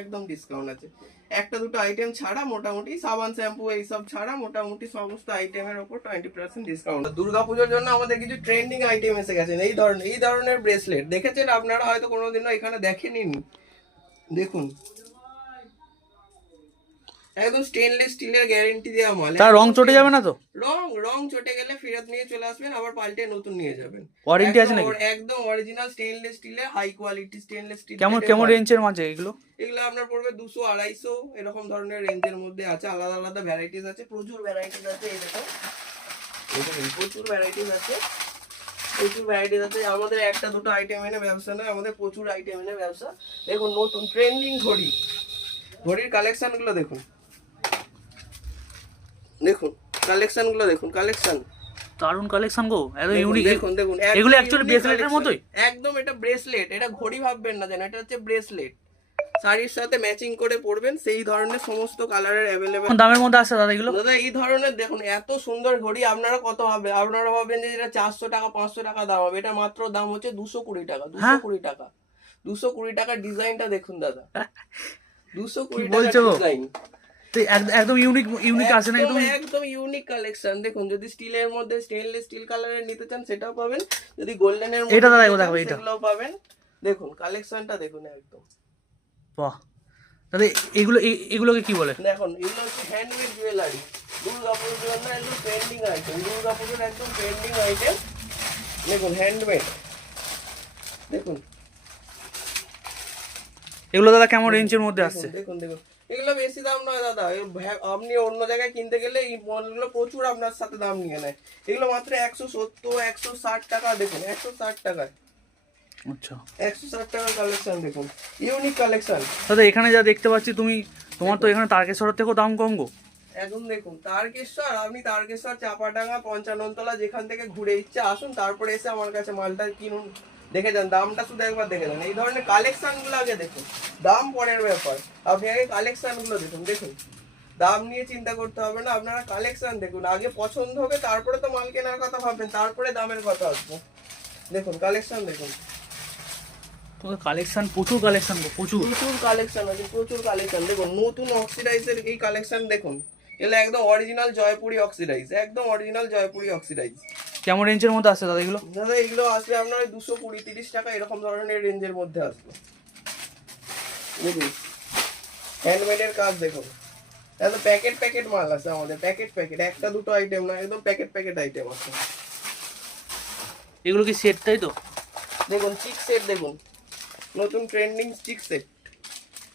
একদম ডিসকাউন্ট আছে। একটা দুটো আইটেম ছাড়া মোটামুটি সাবান শ্যাম্পু এইসব ছাড়া মোটামুটি সমস্ত আইটেমের ওপর টোয়েন্টি পার্সেন্ট ডিসকাউন্ট দুর্গা পুজোর জন্য আমাদের কিছু আইটেম এসে গেছেন এই ধরনের এই ধরনের ব্রেসলেট দেখেছেন আপনারা? হয়তো কোনোদিনও এখানে দেখুন একদম স্টেনলেস স্টিলের গ্যারেন্টি দেওয়া মাল তার রং চটে যাবে না তো? রং রং চটে গেলে ফেরত নিয়ে চলে আসবেন আবার পাল্টে নতুন নিয়ে যাবেন। ওয়ারেন্টি আছে নাকি? একদম অরিজিনাল স্টেনলেস স্টিলের হাই কোয়ালিটি স্টেনলেস স্টিল কেমন কেমন রেঞ্জের মাঝে এগুলো? এগুলো আপনার পড়বে দুশো আড়াইশো এরকম ধরনের রেঞ্জের মধ্যে আছে আলাদা আলাদা ভ্যারাইটিস আছে প্রচুর ভ্যারাইটিস আছে এই দেখো। প্রচুর ভ্যারাইটিস আছে। প্রচুর ভ্যারাইটিস আছে। আমাদের একটা দুটো আইটেম এনে ব্যবসা নয় আমাদের প্রচুর আইটেম এনে ব্যবসা। দেখুন নতুন ট্রেন্ডিং ঘড়ি। ঘড়ির কালেকশনগুলো দেখুন। দেখুন কালেকশনগুলো দেখুন কালেকশন দারুণ কালেকশন গো এত ইউনিক দেখুন দেখুন এগুলো এর collection। মতোই? একদম এটা ব্রেসলেট এটা ঘড়ি ভাববেন না যেন এটা হচ্ছে ব্রেসলেট শাড়ির সাথে ম্যাচিং করে পরবেন সেই ধরনের সমস্ত কালারের অ্যাভেলেবেল দামের মধ্যে আসছে দাদা এগুলো? দাদা এই ধরনের দেখুন এত সুন্দর ঘড়ি আপনারা কত হবে আপনারা ভাববেন যে এটা চারশো টাকা পাঁচশো টাকা দাম হবে। এটা মাত্র দাম হচ্ছে দুশো কুড়ি টাকা দুশো হ্যাঁ? কুড়ি টাকা। দুশো কুড়ি টাকার ডিজাইনটা দেখুন দাদা। দুশো কুড়ি টাকা ডিজাইন তো একদম ইউনিক ইউনিক আছে না একদম একদম ইউনিক কালেকশন দেখুন যদি স্টিলের মধ্যে স্টেনলেস স্টিল কালারের নিতে চান সেটাও পাবেন। যদি গোল্ডেনের মধ্যে এটা দাদা, দেখো, এটা। পাবেন। দেখুন কালেকশনটা দেখুন একদম। বাহ। এগুলো এগুলোকে কি বলে? দেখুন এগুলো হচ্ছে হ্যান্ডমেড জুয়েলারি দুর্গাপুজোর জন্য একদম ট্রেন্ডিং আইটেম দুর্গাপুজোর একদম ট্রেন্ডিং আইটেম দেখুন হ্যান্ডমেড দেখুন। এগুলো দাদা কেমন রেঞ্জের মধ্যে আসছে? দেখুন দেখুন। এগুলো বেশি দাম নয় দাদা। আপনি অন্য জায়গায় কিনতে গেলে এই মলগুলো প্রচুর আপনার সাথে দাম নিয়ে নেয়। এগুলো মাত্র একশো সত্তর একশো ষাট টাকা দেখুন একশো ষাট টাকায়। আচ্ছা। একশো ষাট টাকার কালেকশন দেখুন ইউনিক কালেকশন দাদা এখানে যা দেখতে পাচ্ছি তুমি তোমার তো এখানে তারকেশ্বরের থেকেও দাম কম গো। এখন দেখুন তারকেশ্বর আপনি তারকেশ্বর চাপাডাঙ্গা পঞ্চাননতলা যেখান থেকে ঘুরে ইচ্ছে আসুন তারপরে এসে আমার কাছে মালটা কিনুন। দেখে যান দামটা শুধু একবার দেখে যান। এই ধরনের কালেকশনগুলো আগে দেখুন। দাম পরের ব্যাপার। আপনি আগে কালেকশনগুলো দেখুন দেখুন। দাম নিয়ে চিন্তা করতে হবে না আপনারা কালেকশন দেখুন। আগে পছন্দ হবে তারপরে তো মাল কেনার কথা ভাববেন তারপরে দামের কথা আসবে। দেখুন কালেকশন দেখুন। কালেকশন প্রচুর কালেকশন প্রচুর। প্রচুর কালেকশন আছে প্রচুর কালেকশন দেখুন নতুন অক্সিডাইজের এই কালেকশন দেখুন। এগুলো একদম অরিজিনাল জয়পুরি অক্সিডাইজ একদম অরিজিনাল জয়পুরি অক্সিডাইজ কেমন রেঞ্জের মধ্যে আসছে দাদা এগুলো? দাদা এগুলো আসবে আপনার দুশো কুড়ি তিরিশ টাকা এরকম ধরনের রেঞ্জের মধ্যে আসবে। দেখুন হ্যান্ডমেডের কাজ দেখুন। একদম প্যাকেট প্যাকেট মাল আছে আমাদের প্যাকেট প্যাকেট একটা দুটো আইটেম না একদম প্যাকেট প্যাকেট আইটেম আছে। এগুলো কি সেট তাই তো? দেখুন চিক সেট দেখুন। নতুন ট্রেন্ডিং চিক সেট